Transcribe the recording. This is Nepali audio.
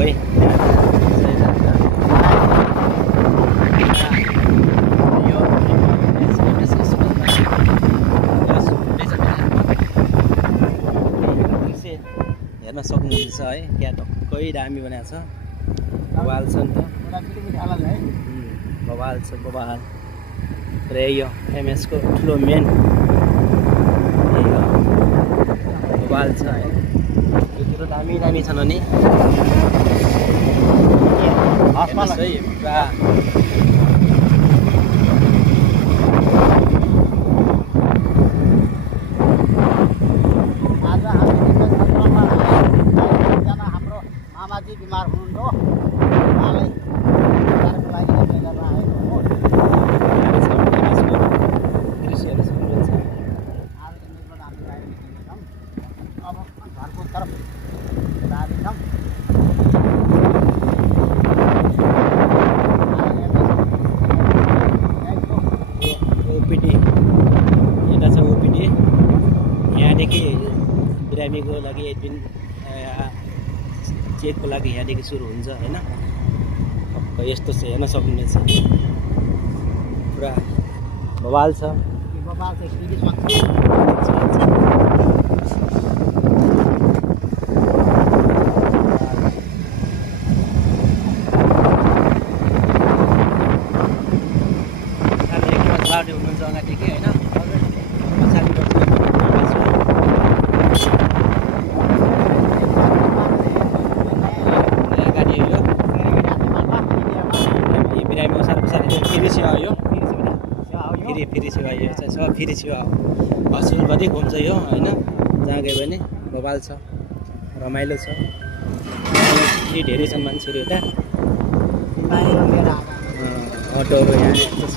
टक्कै हेर्न सक्नुहुन्छ है त्यहाँ टक्कै दामी बनाएको छ बवाल छ नि त बवाल छ बवाल र यो एमएसको ठुलो मेन बवाल छ है यो कुरो दामी दामी छन् नि हेर्नुहोस् है पुरा मामाजी बिमार हुनुहुन्थ्यो उहाँलाई उपचारको लागि हामीले लिएर आएको हो। दृश्यहरू सुन्नुहुन्छ आज यहाँबाट हामी बाहिर निस्किन्छौँ। अब घरको तर्फ जाँदैछौँ। ओपिडी यता छ ओपिडी यहाँदेखि बिरामीको लागि एडमिन चेकको लागि यहाँदेखि सुरु हुन्छ होइन यस्तो छ हेर्न सक्नुहुनेछ पुरा बवाल छ बबाल चाहिँ फ्रिजमा बाटो हुनुहुन्छ अगाडिदेखि होइन पछाडि फेरि सेवा यो चाहिँ सब फेरि सेवा हो हस्पिटलभरि घुम्छ यो होइन जहाँ गयो भने बवाल छ रमाइलो छ फेरि धेरै छन् मान्छेहरू यता बाहिर लिएर अटोहरू यहाँ यस्तो छ